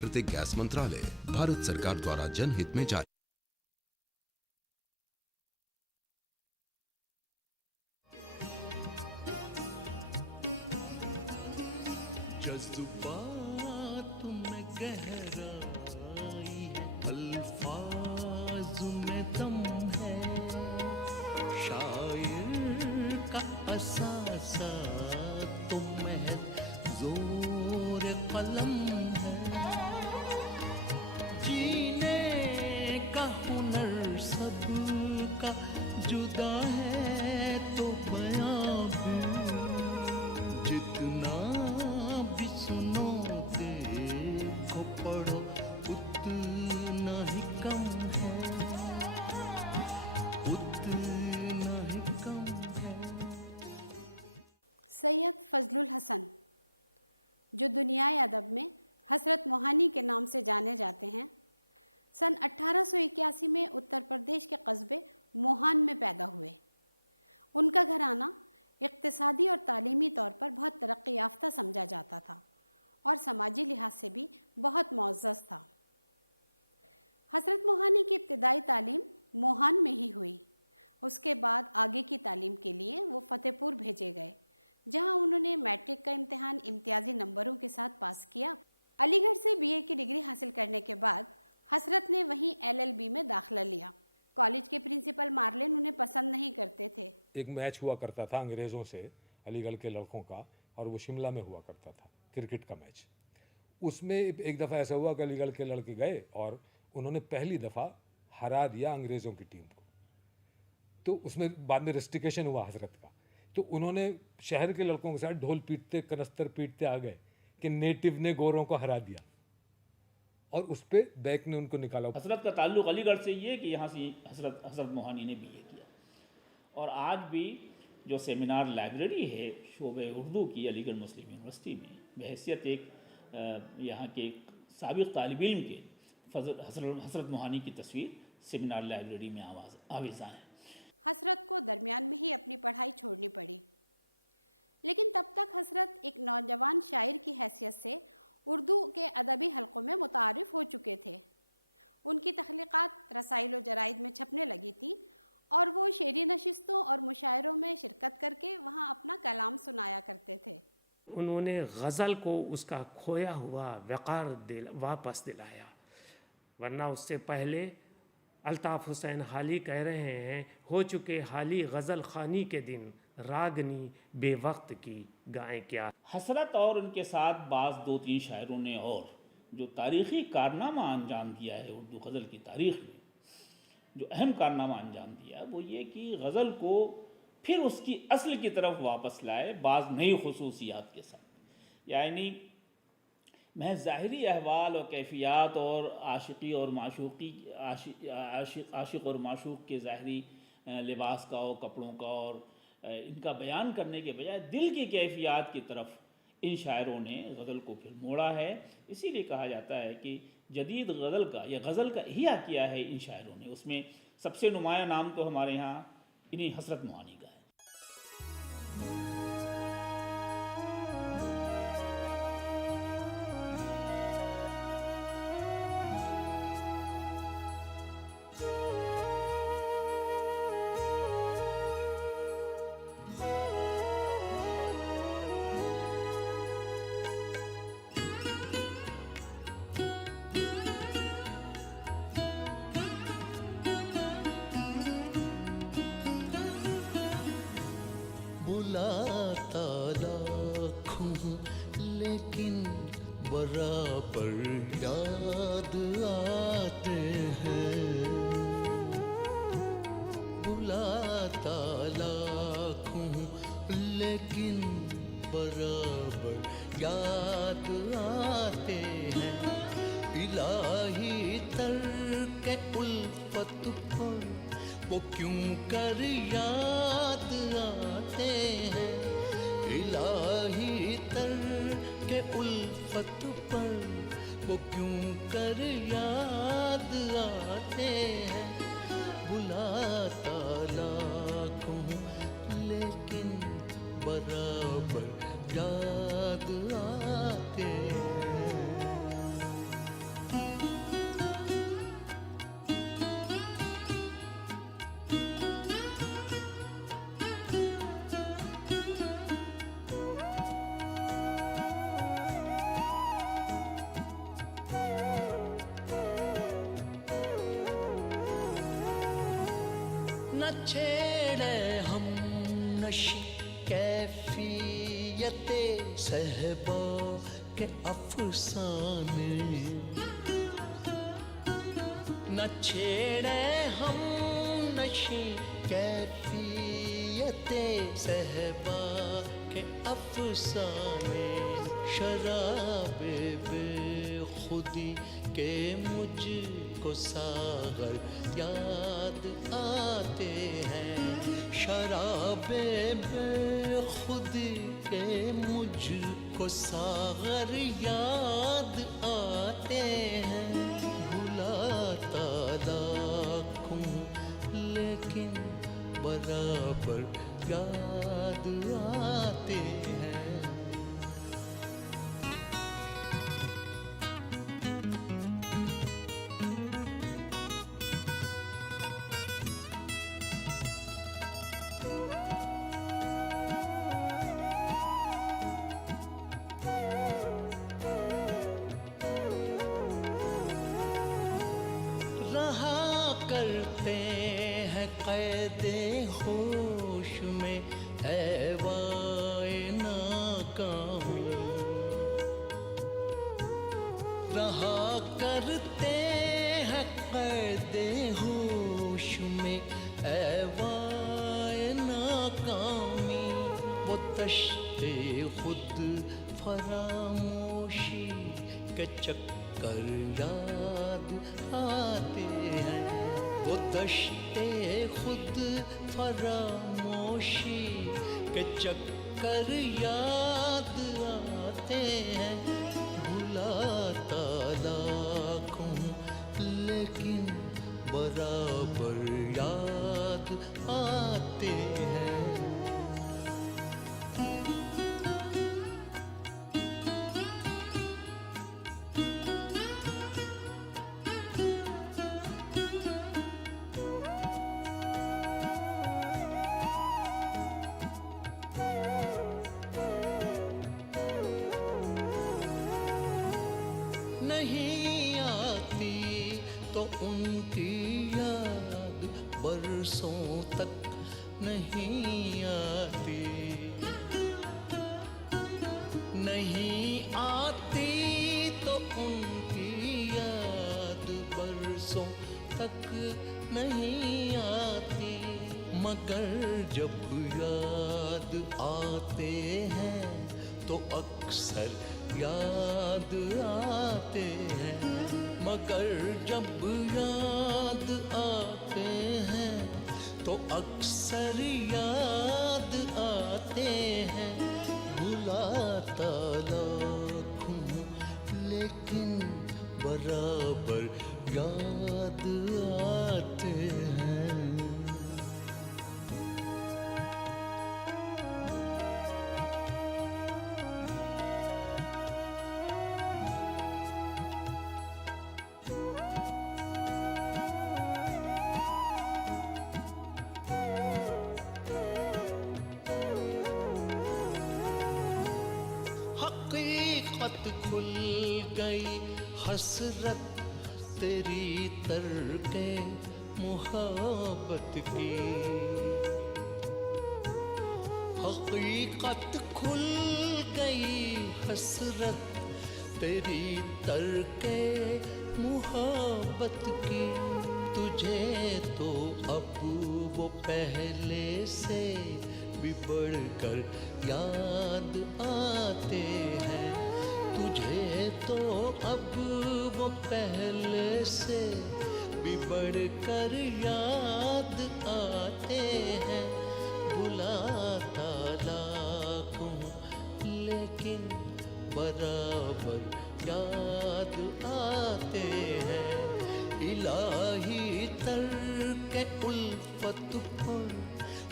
प्राकृतिक गैस मंत्रालय, भारत सरकार द्वारा जनहित में जारी। जज्बात में गहराई है, अल्फाज में दम है, शायर का असासा तो महज जोर कलम है, जीने का हुनर सबका जुदा है तो बयां भी जितना भी सुनो देखो पढ़ो उतना ही कम है, उतना ही कम है। हसरत मोहानी की इब्तिदाई तालीम मोहानी में हुई। उसके बाद आगे की तालीम के लिए वो फतेहपुर भेजे गए, जहाँ उन्होंने मैट्रिक इंतजाम इम्तियाज़ नंबरों के साथ पास किया। अलीगढ़ से बीए को डिग्री हासिल करने के बाद हसरत ने दाखिला लिया। एक मैच हुआ करता था अंग्रेज़ों से अलीगढ़ के लड़कों का, और वो शिमला में हुआ करता था, क्रिकेट का मैच। उसमें एक दफ़ा ऐसा हुआ कि अलीगढ़ के लड़के गए और उन्होंने पहली दफ़ा हरा दिया अंग्रेज़ों की टीम को। तो उसमें बाद में रेस्टिकेशन हुआ हजरत का, तो उन्होंने शहर के लड़कों के साथ ढोल पीटते कनस्तर पीटते आ गए कि नेटिव ने गोरों को हरा दिया, और उस पर बैक ने उनको निकाला। हसरत का ताल्लुक़ अलीगढ़ से ये कि यहाँ से हसरत मोहानी ने बीए किया, और आज भी जो सेमिनार लाइब्रेरी है शोबे उर्दू की अलीगढ़ मुस्लिम यूनिवर्सिटी में, बहैसियत एक यहाँ के साबिक़ तालिब इल्म के हसरत मोहानी की तस्वीर सेमिनार लाइब्रेरी में आवेज़ा है। उन्होंने गज़ल को उसका खोया हुआ वक़ार वापस दिलाया, वरना उससे पहले अल्ताफ़ हुसैन हाली कह रहे हैं, हो चुके हाली गज़ल ख़ानी के दिन, रागनी बेवक्त की गाएं क्या। हसरत और उनके साथ बाज़ दो तीन शायरों ने और जो तारीख़ी कारनामा अंजाम दिया है उर्दू गज़ल की तारीख़ में, जो अहम कारनामा अंजाम दिया वो ये कि गज़ल को फिर उसकी असल की तरफ वापस लाए बाज़ नई खुसूसियात के साथ। यानी महज ज़ाहिरी अहवाल और कैफियत और आशिकी और माशूक़ी आशिक और माशूक़ के ज़ाहिरी लिबास का और कपड़ों का और इनका बयान करने के बजाय दिल की कैफियत की तरफ इन शायरों ने गज़ल को फिर मोड़ा है। इसीलिए कहा जाता है कि जदीद गज़ल का या गज़ल का इह्या किया है इन शायरों ने। उसमें सबसे नुमाया नाम तो हमारे यहाँ इन्हीं हसरत मोहानी का है। बुलाता लाखों लेकिन बराबर याद आते हैं, बुलाता लाखों लेकिन बराबर याद आते हैं, इलाही तरके उल्फत पर वो क्यों कर याद आते हैं, इलाही तरके उल्फत पर वो क्यों कर याद आते हैं, बुलाता लाखों लेकिन बराबर याद आते हैं। न छेड़े हम नशी कैफियते सहबा के अफसाने, न छेड़े हम नशी कैफियते सहबा के अफसाने, शराबे बेखुदी के मुझको सागर याद आते हैं, शराबे बेखुदी के मुझको सागर याद आते हैं, भुलाता लाखों लेकिन बराबर याद आते हैं। करते हैं कैदे होश में ऐवाए नाकामी, रहा करते हैं कैदे होश में ऐवाए नाकामी, वो तश्ते खुद फरामोशी के चक्कर याद आते हैं, वो दश्ते खुद फरामोशी के चक्कर याद आते हैं, भुलाता लाखों लेकिन बराबर याद आते हैं। नहीं आती तो उनकी याद बरसों तक नहीं आती, नहीं आती तो उनकी याद बरसों तक नहीं आती, मगर जब याद आते हैं तो अक्सर याद आते हैं, मगर जब याद आते हैं तो अक्सर याद आते हैं, भुलाता लाखों लेकिन बराबर याद आते हैं। हकीकत खुल गई हसरत तेरी तरके मुहब्बत की, हकीकत खुल गई हसरत तेरी तरके मुहब्बत की, तुझे तो अब वो पहले से भी बढ़कर याद आते हैं, तुझे तो अब वो पहले से भी बढ़कर याद आते हैं, भुलाता लाखों लेकिन बराबर याद आते हैं, इलाही तरके उल्फत पर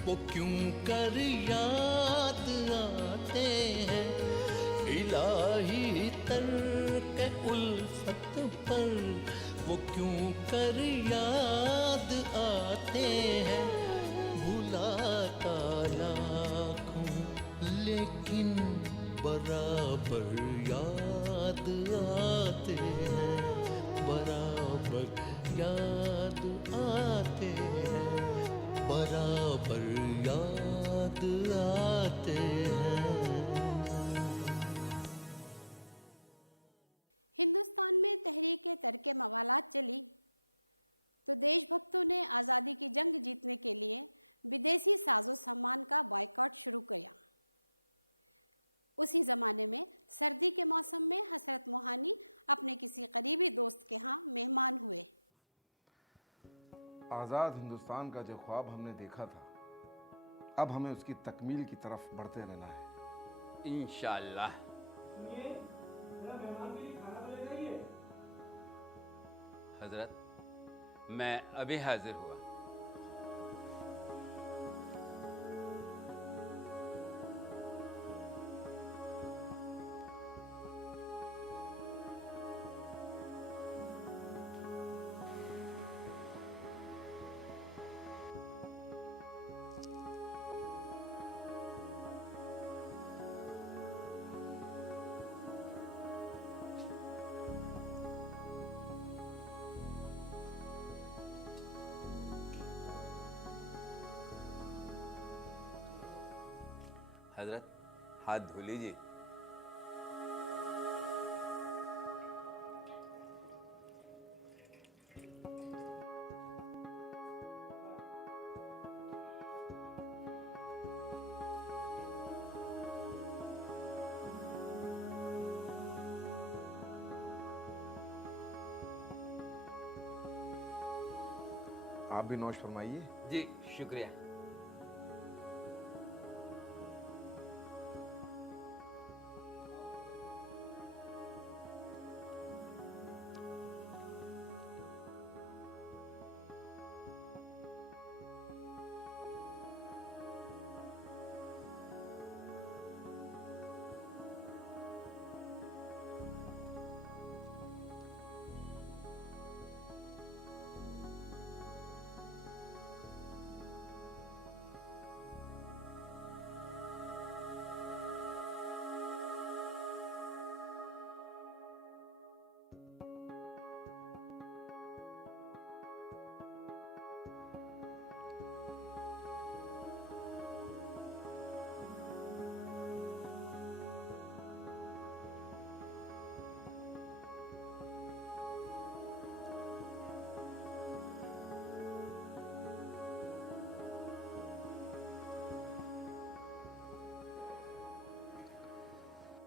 वो क्यों कर याद आते हैं, इलाही तरके उल्फत पर वो क्यों कर याद आते हैं, भुलाता लाखों लेकिन बराबर याद आते हैं, बराबर याद आते हैं, बराबर आज़ाद हिंदुस्तान का जो ख्वाब हमने देखा था, अब हमें उसकी तकमील की तरफ बढ़ते रहना है। इंशाअल्लाह। हजरत, मैं अभी हाजिर हुआ। हजरत, हाथ धो लीजिए। आप भी नौश फरमाइए। जी शुक्रिया।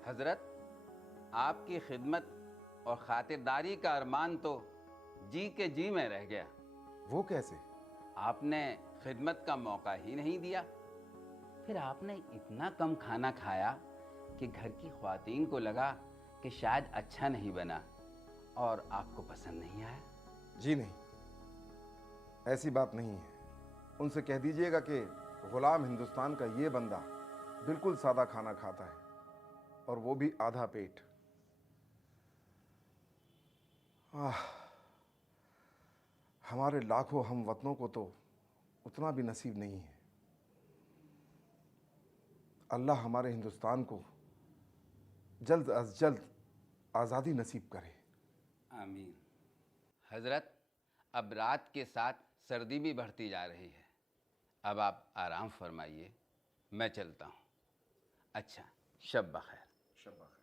हजरत, आपकी खिदमत और खातिरदारी का अरमान तो जी के जी में रह गया। वो कैसे? आपने खिदमत का मौका ही नहीं दिया। फिर आपने इतना कम खाना खाया कि घर की ख्वातीन को लगा कि शायद अच्छा नहीं बना और आपको पसंद नहीं आया। जी नहीं, ऐसी बात नहीं है। उनसे कह दीजिएगा कि गुलाम हिंदुस्तान का ये बंदा बिल्कुल सादा खाना खाता है, और वो भी आधा पेट। हमारे लाखों हम वतनों को तो उतना भी नसीब नहीं है। अल्लाह हमारे हिंदुस्तान को जल्द अज जल्द आज़ादी नसीब करे। आमीन। हजरत, अब रात के साथ सर्दी भी बढ़ती जा रही है। अब आप आराम फरमाइए, मैं चलता हूँ। अच्छा, शब बखैर। शब बखैर।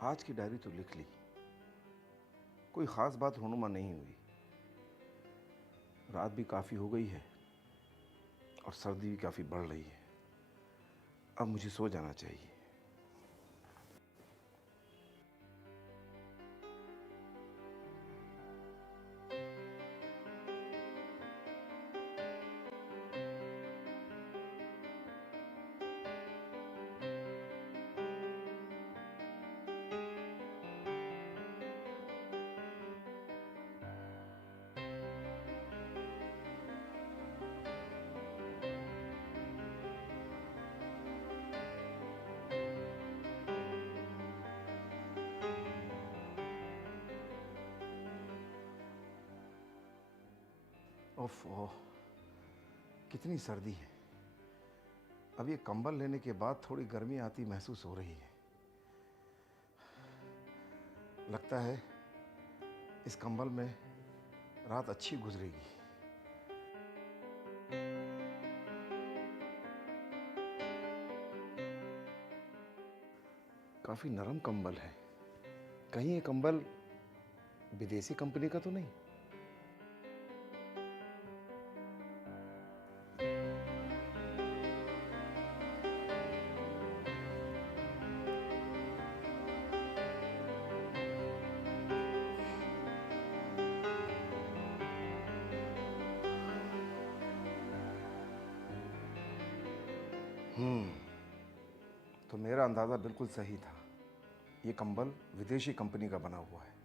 आज की डायरी तो लिख ली, कोई ख़ास बात होनुमा नहीं हुई। रात भी काफ़ी हो गई है और सर्दी भी काफ़ी बढ़ रही है। अब मुझे सो जाना चाहिए। ओफ ओह, कितनी सर्दी है। अब ये कंबल लेने के बाद थोड़ी गर्मी आती महसूस हो रही है। लगता है इस कंबल में रात अच्छी गुजरेगी। काफी नरम कंबल है। कहीं ये कंबल विदेशी कंपनी का तो नहीं? तो मेरा अंदाजा बिल्कुल सही था। ये कंबल विदेशी कंपनी का बना हुआ है।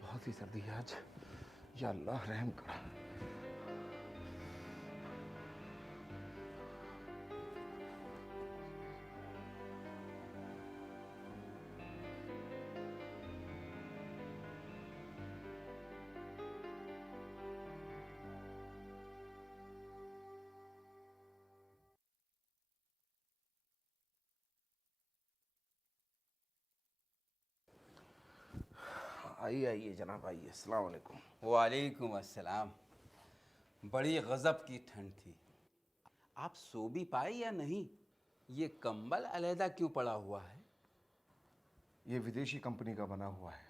बहुत ही सर्दी है आज। या अल्लाह रहम कर। आइए आइए जनाब, आइए। अस्सलाम वालेकुम। वालेकुम अस्सलाम। बड़ी गज़ब की ठंड थी। आप सो भी पाए या नहीं? ये कंबल अलहदा क्यों पड़ा हुआ है? ये विदेशी कंपनी का बना हुआ है,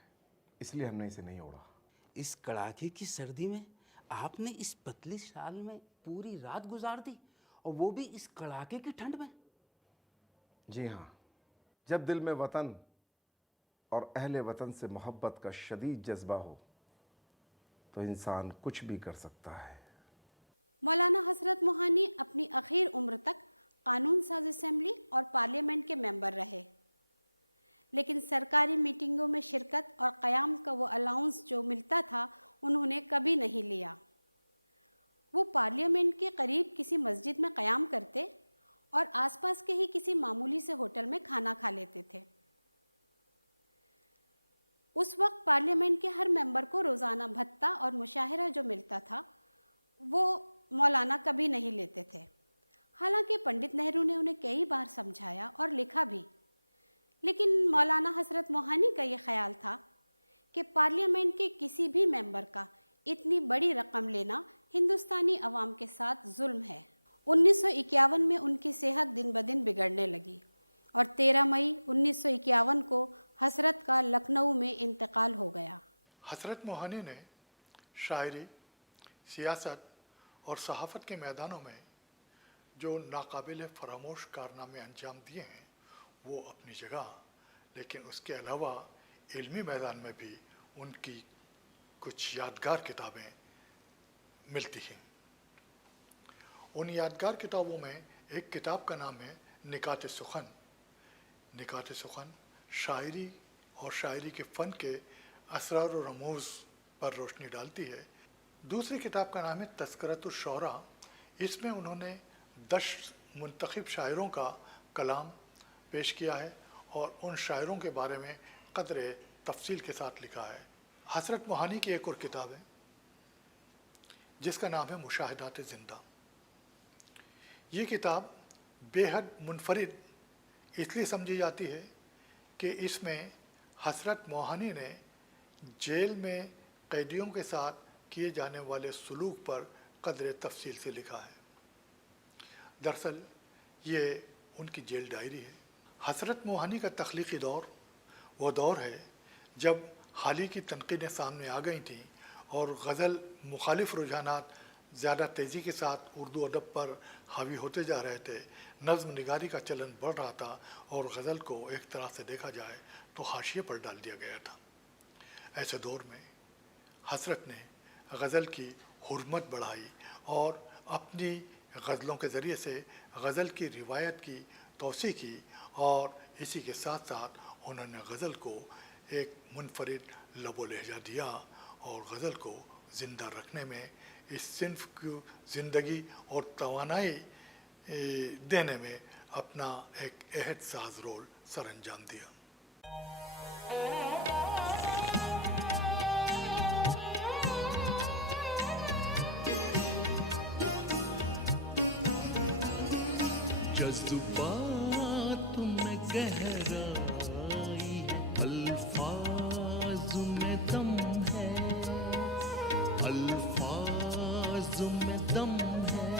इसलिए हमने इसे नहीं ओढ़ा। इस कड़ाके की सर्दी में आपने इस पतली शाल में पूरी रात गुजार दी, और वो भी इस कड़ाके की ठंड में? जी हाँ, जब दिल में वतन और अहले वतन से मोहब्बत का शदीद जज्बा हो तो इंसान कुछ भी कर सकता है। हज़रत मोहानी ने शायरी, सियासत और सहाफ़त के मैदानों में जो नाकाबिल फरामोश कारनामे अंजाम दिए हैं वो अपनी जगह, लेकिन उसके अलावा इल्मी मैदान में भी उनकी कुछ यादगार किताबें मिलती हैं। उन यादगार किताबों में एक किताब का नाम है निकात सुखन। निकात सुखन शायरी और शायरी के फ़न के असरार और रमूज़ पर रोशनी डालती है। दूसरी किताब का नाम है तज़किरतुश शुअरा। इसमें उन्होंने 10 मुंतखब शायरों का कलाम पेश किया है और उन शायरों के बारे में क़दरे तफसील के साथ लिखा है। हसरत मोहानी की एक और किताब है जिसका नाम है मुशाहिदात ज़िंदा। ये किताब बेहद मुनफरिद इसलिए समझी जाती है कि इसमें हसरत मोहानी ने जेल में कैदियों के साथ किए जाने वाले सलूक पर क़दरे तफसील से लिखा है। दरअसल ये उनकी जेल डायरी है। हसरत मोहानी का तख्लीक़ी दौर वो दौर है जब हाल ही की तनक़ीदें सामने आ गई थीं और गज़ल मुखालिफ रुझानात ज़्यादा तेज़ी के साथ उर्दू अदब पर हावी होते जा रहे थे। नज़्म निगारी का चलन बढ़ रहा था और गज़ल को एक तरह से देखा जाए तो हाशिए पर डाल दिया गया था। ऐसे दौर में हसरत ने गज़ल की हुर्मत बढ़ाई और अपनी गज़लों के ज़रिए से गज़ल की रिवायत की तौसी की और इसी के साथ साथ उन्होंने गज़ल को एक मुनफरिद लबो लहजा दिया और गज़ल को ज़िंदा रखने में इस सिन्फ की ज़िंदगी और तवानाई देने में अपना एक अहद साज रोल सर अंजाम दिया। जज्बात में गहराई है, अल्फाज में दम है, अल्फाज में दम है,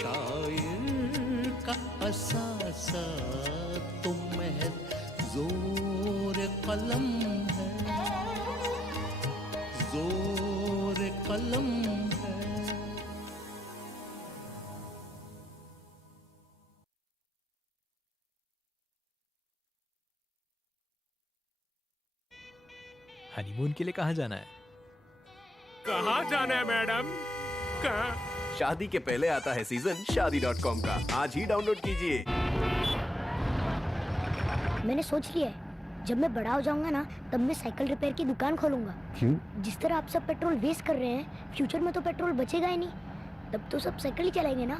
शायर का असासा तो महज जोर कलम है, जोर कलम है। हनीमून के लिए कहाँ जाना है? कहाँ जाना है मैडम? कहाँ? शादी के पहले आता है सीजन शादी.com का। आज ही डाउनलोड कीजिए। मैंने सोच लिया है जब मैं बड़ा हो जाऊंगा ना तब मैं साइकिल रिपेयर की दुकान खोलूंगा। क्यों? जिस तरह आप सब पेट्रोल वेस्ट कर रहे हैं फ्यूचर में तो पेट्रोल बचेगा ही नहीं, तब तो सब साइकिल ही चलाएंगे ना।